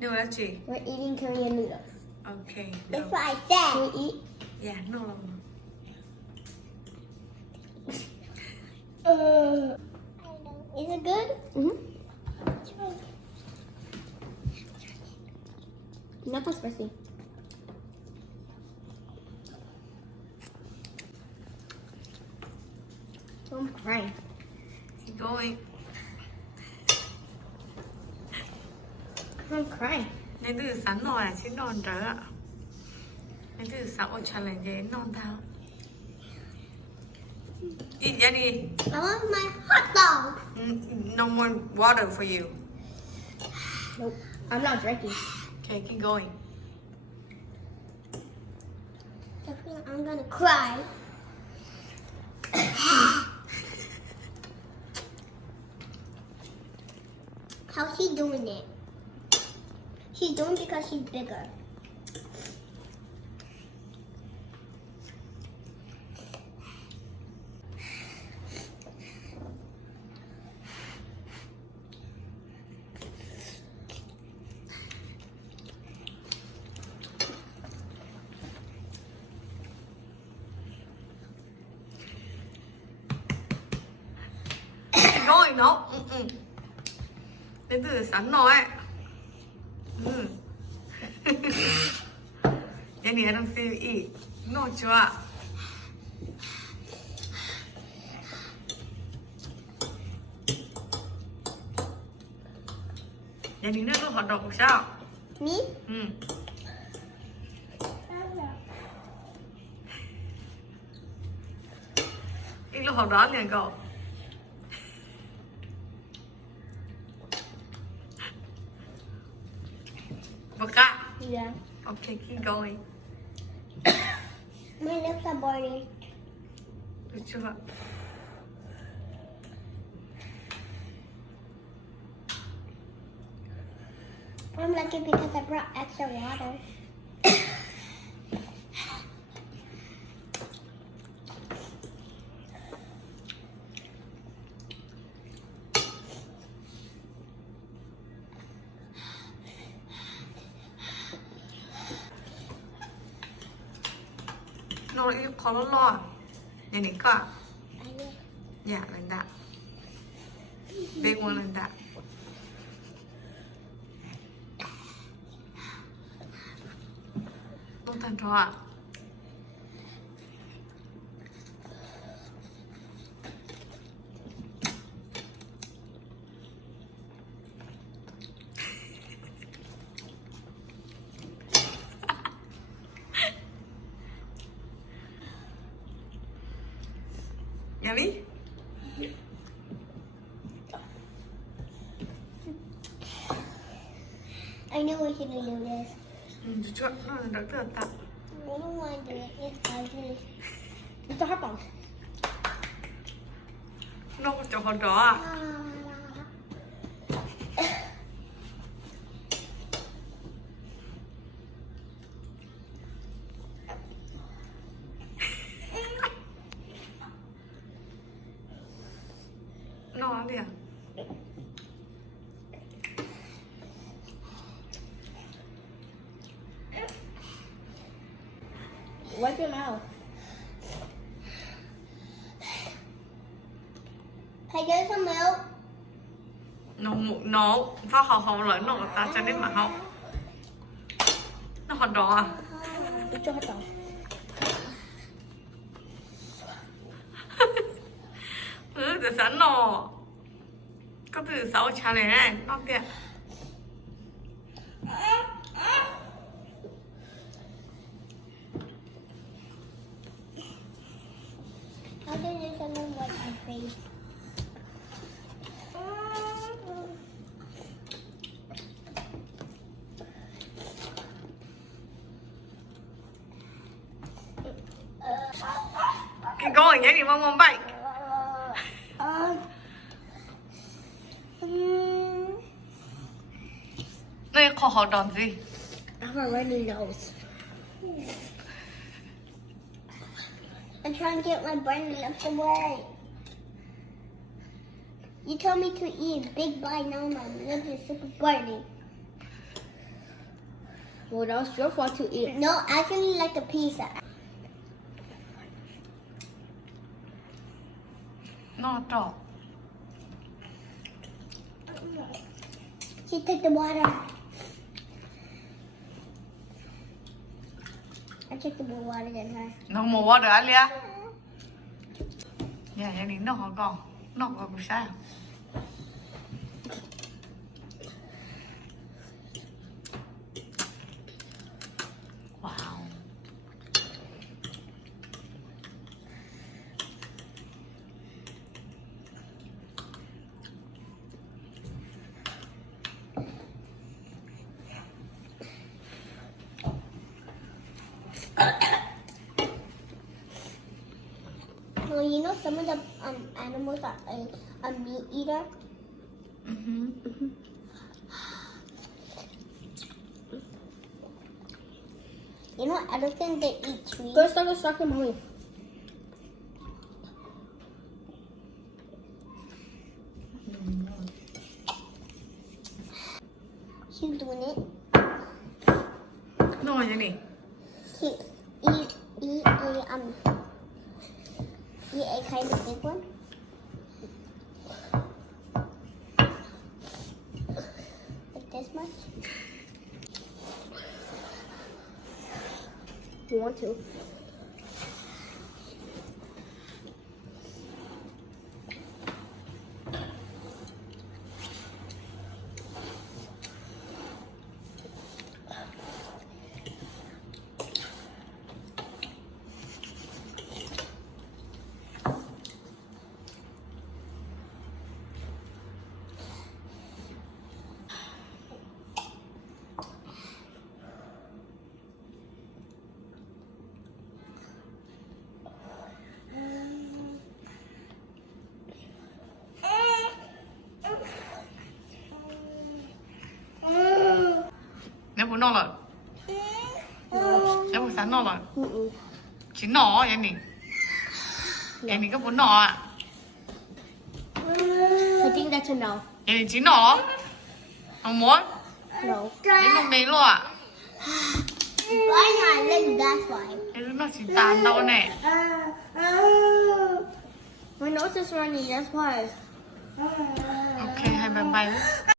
No, that's it. We're eating Korean noodles. Okay. That's No. what I said. Can we eat? Yeah, no. Is it good? Mm-hmm. Not that spicy. I'm crying. Keep going. I'm crying. Nên từ sáng nồi là chứ non trở ạ. Nên từ sáng ôi chả lên dễ non thao. Eat Jenny. I want my hot dog. No more water for you. Nope. I'm not drinking. Okay, keep going. I'm gonna cry. How's she doing it? She's doing it because she's bigger. Keep going, no. Nên từ sáng nồi. Jenny, I don't see you eat. No, chưa. Jenny nước hot dog sao? Me? Ít lúc hot dog liền cậu. Baka. Yeah. Okay, keep going. My lips are burning. Được chưa? I'm lucky because I brought extra water. No, ít khó lo. Jenny, có. Yeah, like that. Big one like that. Don't thành trò ạ. Jenny? I knew we shouldn't do this. Được chưa? Nó là đỡ tựa tạ. I don't want to do it. It's ugly. It's a hot dog. Nó có chỗ hot dog à? No đi à? Wipe your mouth. Can I get some milk? No, phát hậu hậu lại nó ta cho đến mà hậu. Nó hot dog à? It's a hot dog. Từ sáng nọ. Có từ 6 chả lẽ này, nó kìa. How do you someone wipe my face? Keep going, Jenny, one more bite. Đây khó hot dog gì? I have a runny nose. I'm trying to get my burning lips away. You told me to eat a big bite, now my lips are super burning. Well, that was your fault to eat. No, I actually like the pizza. นอกจอก She took the water. I took the more water than her. น้องหมูว่าเดี๋ยวอะไรอ่ะอย่าอย่างนี้นอกเขาก่อนนอกเขาไม่ใช่ว้าว Well, you know some of the animals are a meat eater. อือหือ You know elephants they eat trees. Go start distracting mommy. She's doing it. นอกอย่างนี้ She eat a kind of big one. Like this much. You want to? nếu bố no là nếu bố sáng no là Mm-mm. chỉ nọ vậy nè có bố nọ à I think that's a no. vậy nè chỉ nọ không muốn No. vậy nó mì luôn à Why not? Like that's why. vậy nó chỉ tàn đâu nè My nose is running, that's why. ok hai bye bye